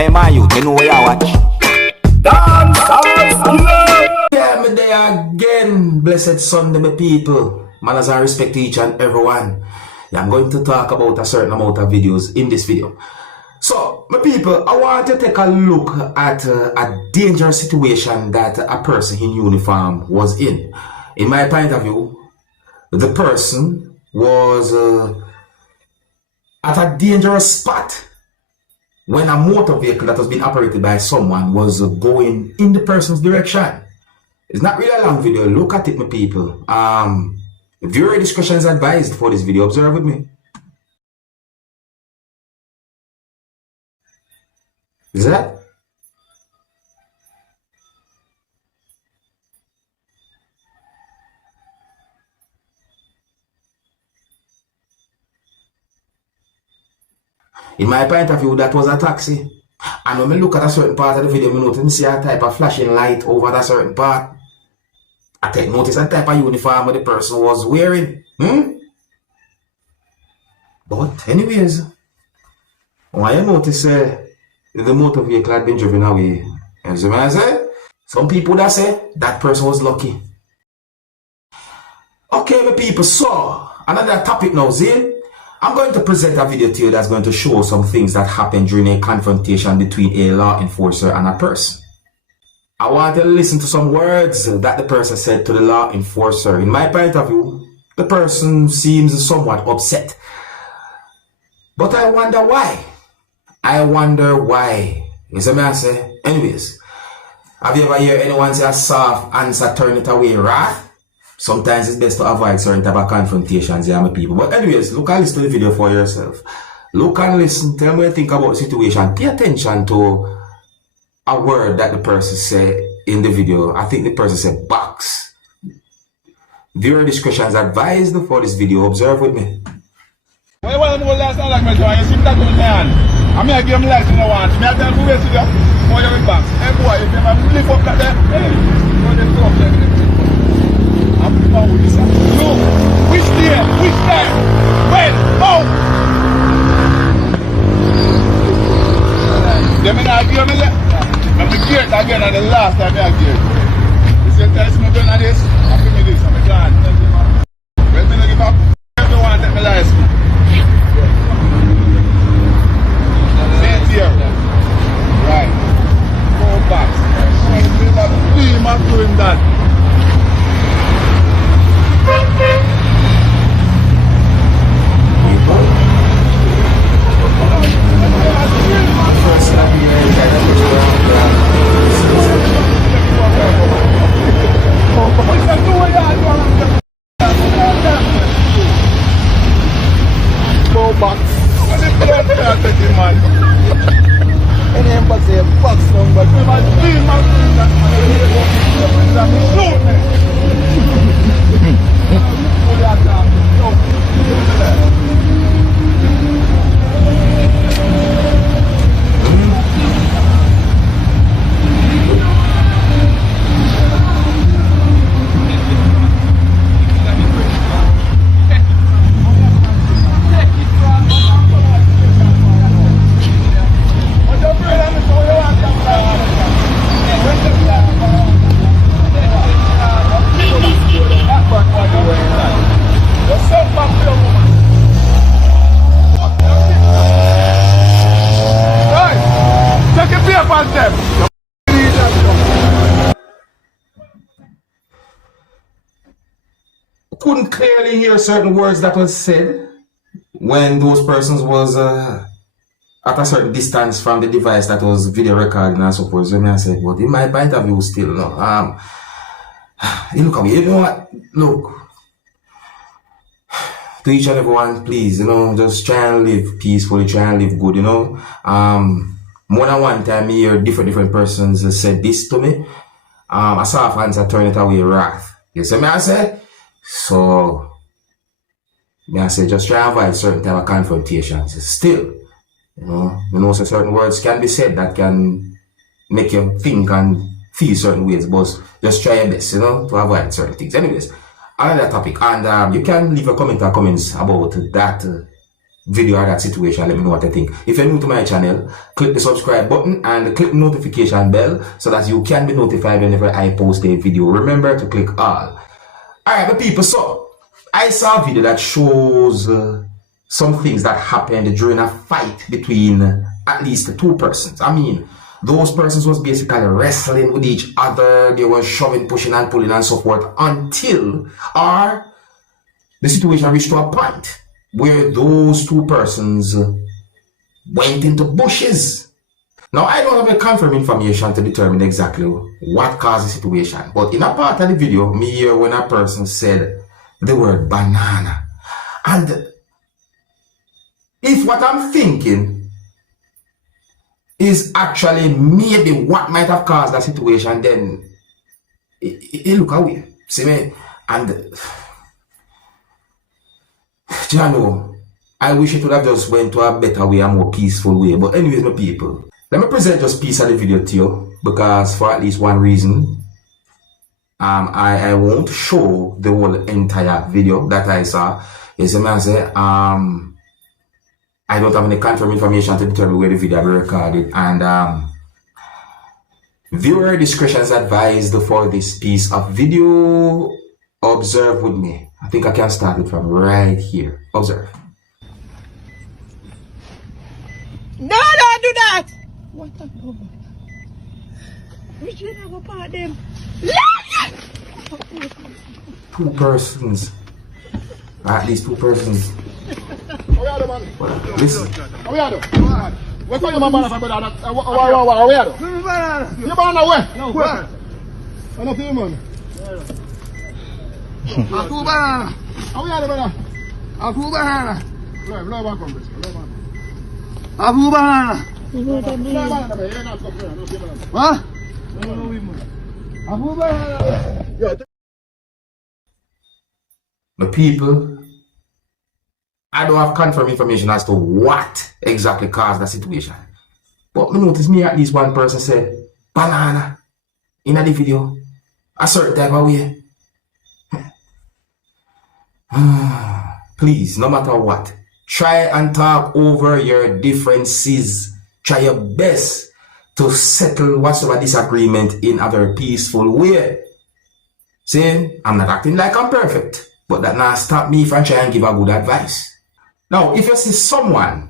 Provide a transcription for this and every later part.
Hey man, you know where you watch? Dancehall. Yeah, me there again. Blessed Sunday, my people. Manners and respect to each and everyone. Yeah, I'm going to talk about a certain amount of videos in this video. So, my people, I want to take a look at a dangerous situation that a person in uniform was in. In my point of view, the person was at a dangerous spot when a motor vehicle that was being operated by someone was going in the person's direction. It's not really a long video. Look at it, my people. Viewer discretion is advised for this video. Observe with me. Is that? In my point of view, that was a taxi. And when I look at a certain part of the video, I notice I see a type of flashing light over that certain part. I take notice a type of uniform that the person was wearing. But anyways, when I notice the motor vehicle had been driven away, as I say, some people that say that person was lucky. Okay, my people, so another topic now, see? I'm going to present a video to you that's going to show some things that happened during a confrontation between a law enforcer and a person. I want to listen to some words that the person said to the law enforcer. In my point of view, the person seems somewhat upset. But I wonder why. I wonder why. You see what I say? Anyways, have you ever heard anyone say a soft answer turn it away wrath? Sometimes it's best to avoid certain type of confrontations, yeah, my people. But anyways, look and listen to the video for yourself. Look and listen. Tell me what you think about the situation. Pay attention to a word that the person said in the video. I think the person said box. Viewer discretion is advised for this video. Observe with me. What you want to know last time like me doing? You see that on my hand. I'm going to give him license no one. Me I tell you wait to you. For your box. Hey boy, if you ever lift up that there, hey, go to the top there. I'm going with this. So, which day? Which time? When? How? Then I give me that. I'm the gate again and the last time I give. You see, tell me doing this. I give me this. I'm a glad. When me give up, everyone take my license. Sit here. Right. Go back. I'm doing that. Couldn't clearly hear certain words that was said when those persons was at a certain distance from the device that was video recording and so forth. So I said, but in my point of view still, no. You look at me, you know what? Look. To each and everyone, please, just try and live peacefully, try and live good, More than one time I hear different persons said this to me. A soft answer turn it away wrath. You see me I say? So, I say just try and avoid certain type of confrontations. Still, so certain words can be said that can make you think and feel certain ways, but just try your best, to avoid certain things. Anyways, another topic, and you can leave a comment or comments about that video or that situation. Let me know what you think. If you're new to my channel, click the subscribe button and click the notification bell so that you can be notified whenever I post a video. Remember to click all. Alright, but people, so I saw a video that shows some things that happened during a fight between at least two persons. I mean, those persons was basically wrestling with each other. They were shoving, pushing and pulling and so forth until the situation reached to a point where those two persons went into bushes. Now, I don't have a confirmed information to determine exactly what caused the situation, but in a part of the video, me hear when a person said the word banana. And if what I'm thinking is actually maybe what might have caused that situation, then it look away. See me? And you know, I wish it would have just went to a better way, a more peaceful way. But anyways, my people, let me present just piece of the video to you, because for at least one reason, I won't show the whole entire video that I saw. Yes, man say, I don't have any confirmed information to determine where the video will be recorded, and viewer discretion is advised for this piece of video. Observe with me. I think I can start it from right here. Observe. No, don't do that! What the fuck? Which way I go part them? Two persons. At least two persons. How are you, man? Listen. How are you? What's your man for banana? How are you? Your banana where? No, where? I don't feel man. Aku banana. How are you, brother? Aku banana. Blow back on this. Aku banana. What? Aku banana. The people, I don't have confirmed information as to what exactly caused that situation. But me notice me at least one person said banana in the video. A certain type of way. Please, no matter what, try and talk over your differences. Try your best to settle whatsoever disagreement in a very peaceful way. See, I'm not acting like I'm perfect, but that not stop me from trying to give a good advice. Now, if you see someone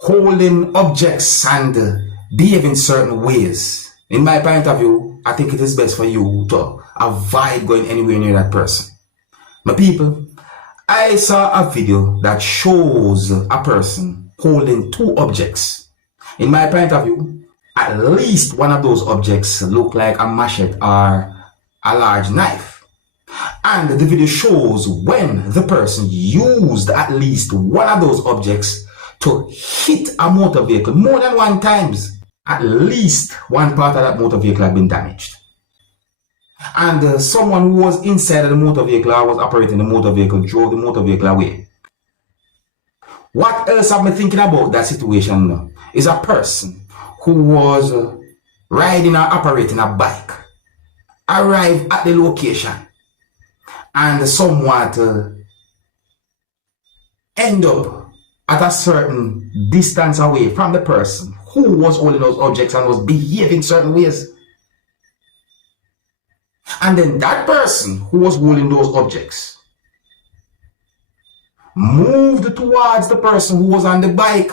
holding objects and behaving certain ways, in my point of view, I think it is best for you to avoid going anywhere near that person. My people, I saw a video that shows a person holding two objects. In my point of view, at least one of those objects look like a machete or a large knife. And the video shows when the person used at least one of those objects to hit a motor vehicle more than one times. At least one part of that motor vehicle had been damaged. And someone who was inside of the motor vehicle or was operating the motor vehicle drove the motor vehicle away. What else I've been thinking about that situation now is a person who was riding or operating a bike, arrived at the location and somewhat end up at a certain distance away from the person who was holding those objects and was behaving certain ways. And then that person who was holding those objects moved towards the person who was on the bike,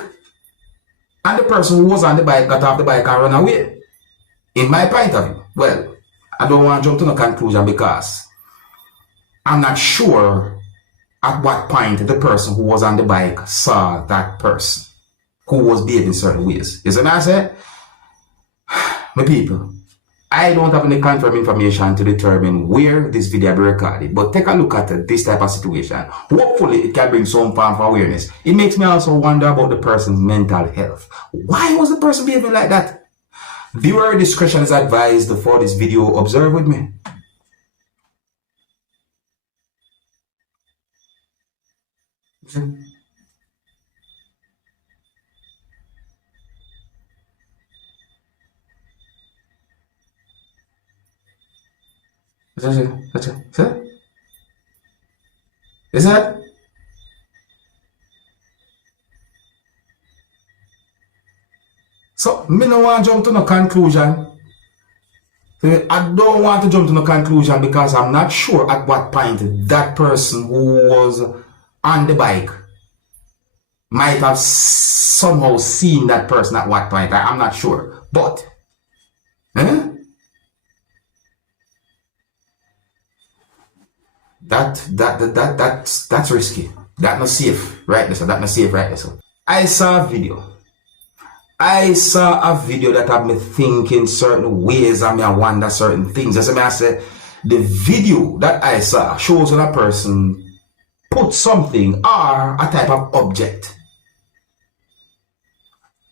and the person who was on the bike got off the bike and ran away. In my point of view, well, I don't want to jump to no conclusion because I'm not sure at what point the person who was on the bike saw that person who was behaving certain ways. Isn't that it? My people, I don't have any confirmed information to determine where this video will be recorded, but take a look at this type of situation. Hopefully it can bring some form of awareness. It makes me also wonder about the person's mental health. Why was the person behaving like that? Viewer discretion is advised for this video. Observe with me. Is that? So, me no want to jump to no conclusion. I don't want to jump to no conclusion because I'm not sure at what point that person who was on the bike might have somehow seen that person at what point. I'm not sure. But, that's risky. That's not safe, right? That's not safe, right? So I saw a video. I saw a video that had me thinking certain ways and me I wonder certain things. As I said, the video that I saw shows when a person put something or a type of object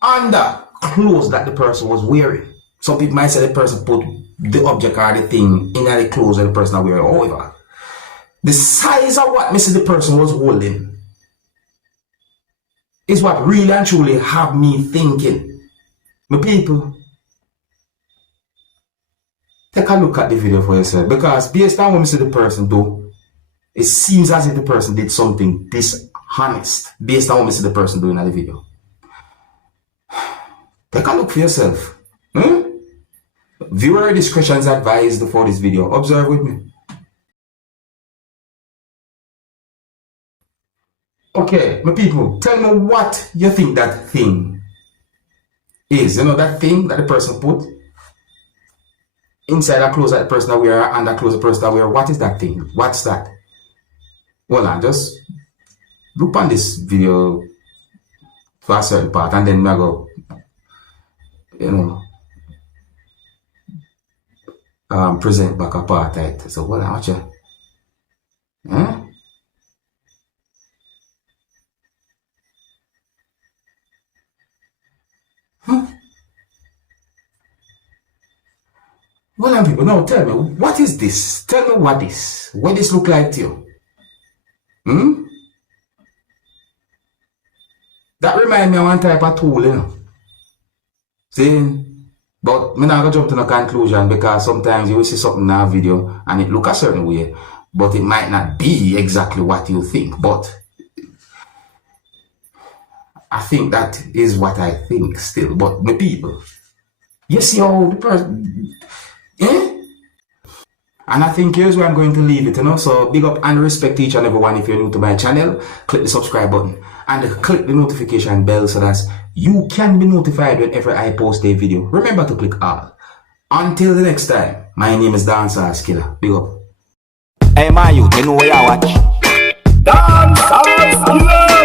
under clothes that the person was wearing. Some people might say the person put the object or the thing in the clothes that the person was wearing. However, the size of what the person was holding is what really and truly have me thinking. My people, take a look at the video for yourself, because based on what the person do, it seems as if the person did something dishonest based on what the person doing in the video. Take a look for yourself. Viewer discretion is advised for this video. Observe with me. Okay, my people, tell me what you think that thing is. You know, that thing that the person put inside the clothes that the person wear and the clothes the person wear. What is that thing? What's that? Well, I just look on this video for a certain part and then I go, present back a part of it. So, well, I watch you. Well, people, now tell me, what is this? Tell me what this look like to you? That reminds me of one type of tool, you know. See? But I'm not going to jump to no conclusion because sometimes you will see something in a video and it look a certain way, but it might not be exactly what you think. But I think that is what I think still. But my people, you see how the person... And I think here's where I'm going to leave it, So big up and respect each and everyone. If you're new to my channel, click the subscribe button and click the notification bell so that you can be notified whenever I post a video. Remember to click all. Until the next time, my name is Seriousskilla. Big up. Hey, my youth, you know where I watch? Dancehall.